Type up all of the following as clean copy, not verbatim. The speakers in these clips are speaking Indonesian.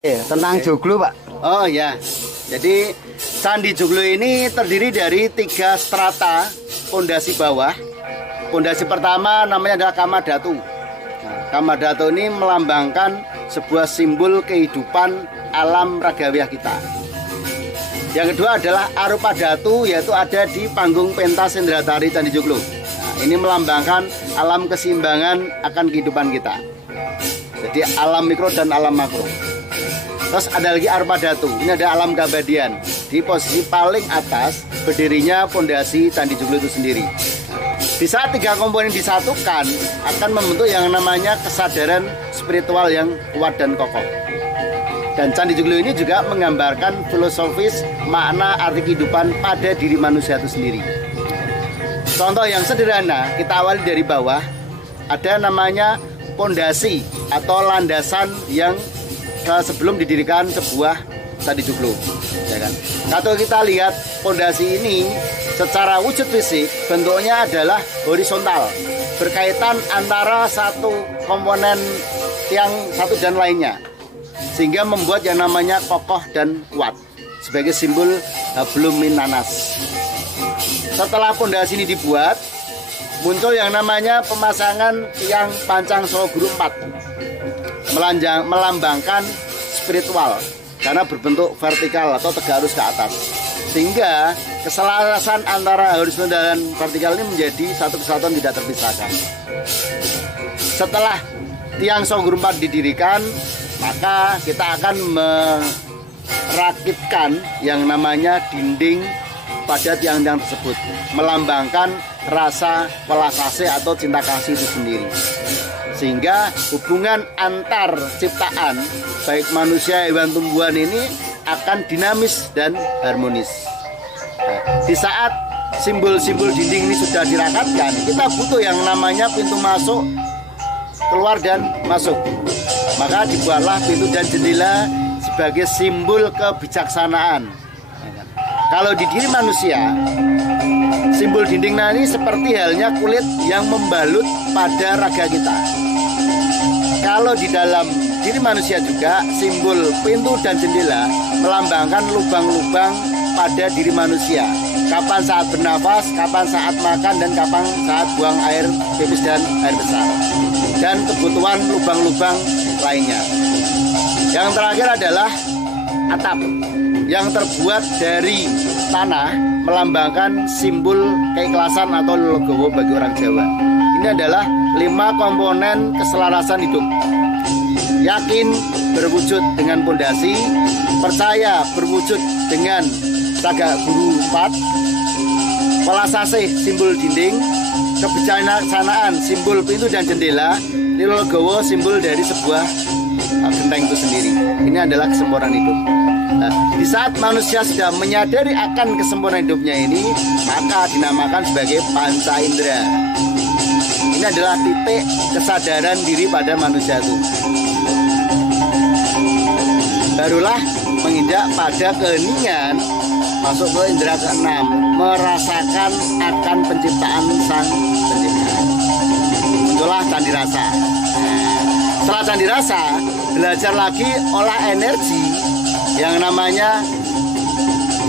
Tentang joglo, Pak. Oh ya, jadi Candi Joglo ini terdiri dari 3 strata pondasi bawah. Pondasi pertama namanya adalah Kamadhatu. Nah, Kamadhatu ini melambangkan sebuah simbol kehidupan alam ragawiah kita. Yang kedua adalah Arupadhatu, yaitu ada di panggung pentas Sendratari Candi Joglo. Nah, ini melambangkan alam keseimbangan akan kehidupan kita. Jadi alam mikro dan alam makro. Terus ada lagi Arupadhatu, ini ada alam keabadian. Di posisi paling atas berdirinya pondasi Candi Joglo itu sendiri. Di saat 3 komponen disatukan akan membentuk yang namanya kesadaran spiritual yang kuat dan kokoh. Dan Candi Joglo ini juga menggambarkan filosofis makna arti kehidupan pada diri manusia itu sendiri. Contoh yang sederhana, kita awali dari bawah. Ada namanya pondasi atau landasan yang sebelum didirikan sebuah Candi Joglo, ya kan? Kalau kita lihat pondasi ini secara wujud fisik bentuknya adalah horizontal, berkaitan antara satu komponen tiang satu dan lainnya, sehingga membuat yang namanya kokoh dan kuat sebagai simbol hablum min nanas. Setelah pondasi ini dibuat, muncul yang namanya pemasangan tiang pancang Solo Guru 4, melambangkan spiritual karena berbentuk vertikal atau tegak lurus ke atas, sehingga keselarasan antara horizontal dan vertikal ini menjadi satu kesatuan tidak terpisahkan. Setelah tiang Solo Guru 4 didirikan, maka kita akan merakitkan yang namanya dinding pada tiang-tiang tersebut, melambangkan rasa welas asih atau cinta kasih itu sendiri. Sehingga hubungan antar ciptaan baik manusia, hewan, tumbuhan ini akan dinamis dan harmonis. Nah, di saat simbol-simbol dinding ini sudah dirakatkan, kita butuh yang namanya pintu masuk, keluar dan masuk. Maka dibuatlah pintu dan jendela sebagai simbol kebijaksanaan. Kalau di diri manusia, simbol dinding ini seperti halnya kulit yang membalut pada raga kita. Kalau di dalam diri manusia juga, simbol pintu dan jendela melambangkan lubang-lubang pada diri manusia. Kapan saat bernafas, kapan saat makan, dan kapan saat buang air pipis dan air besar. Dan kebutuhan lubang-lubang lainnya. Yang terakhir adalah atap yang terbuat dari tanah, melambangkan simbol keikhlasan atau legowo bagi orang Jawa. Ini adalah 5 komponen keselarasan hidup. Yakin berwujud dengan pondasi, percaya berwujud dengan Sagak Guru 4, welas asih simbol dinding, kebijaksanaan simbol pintu dan jendela, legowo simbol dari sebuah genteng itu sendiri. Ini adalah kesempurnaan hidup. Nah, di saat manusia sudah menyadari akan kesempurnaan hidupnya ini, maka dinamakan sebagai panca indera. Ini adalah titik kesadaran diri pada manusia itu. Barulah menginjak pada keheningan, masuk ke indera ke-6, merasakan akan penciptaan sang pencipta. Muncullah candi rasa. Setelah candi rasa, belajar lagi olah energi yang namanya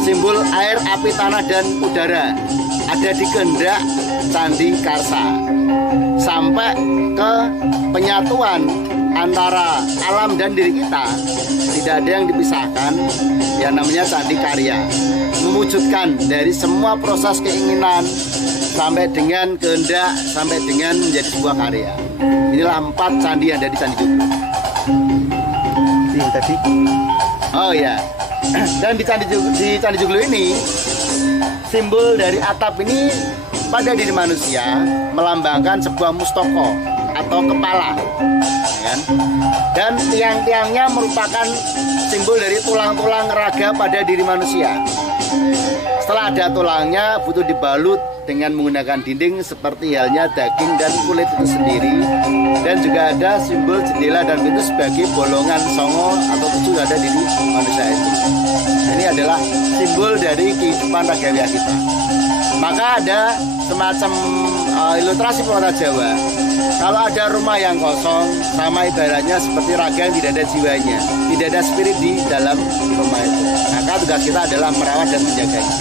simbol air, api, tanah, dan udara. Ada di kehendak Candi Karsa. Sampai ke penyatuan antara alam dan diri kita. Tidak ada yang dipisahkan, yang namanya Candi Karya. Mewujudkan dari semua proses keinginan sampai dengan kehendak, sampai dengan menjadi sebuah karya. Inilah 4 candi yang ada di Candi Joglo. Ini tadi. Oh ya. Dan di Candi Joglo ini, simbol dari atap ini pada diri manusia melambangkan sebuah mustaka atau kepala, ya kan? Dan tiang-tiangnya merupakan simbol dari tulang-tulang raga pada diri manusia. Setelah ada tulangnya, butuh dibalut dengan menggunakan dinding seperti halnya daging dan kulit itu sendiri. Dan juga ada simbol jendela dan pintu sebagai bolongan songo atau 7 ada di diri manusia itu. Ini adalah simbol dari kehidupan ragawiah kita. Maka ada semacam ilustrasi Pulau Jawa Kalau ada rumah yang kosong, sama ibaratnya seperti raga yang tidak ada jiwanya, tidak ada spirit di dalam rumah itu. Maka tugas kita adalah merawat dan menjaganya.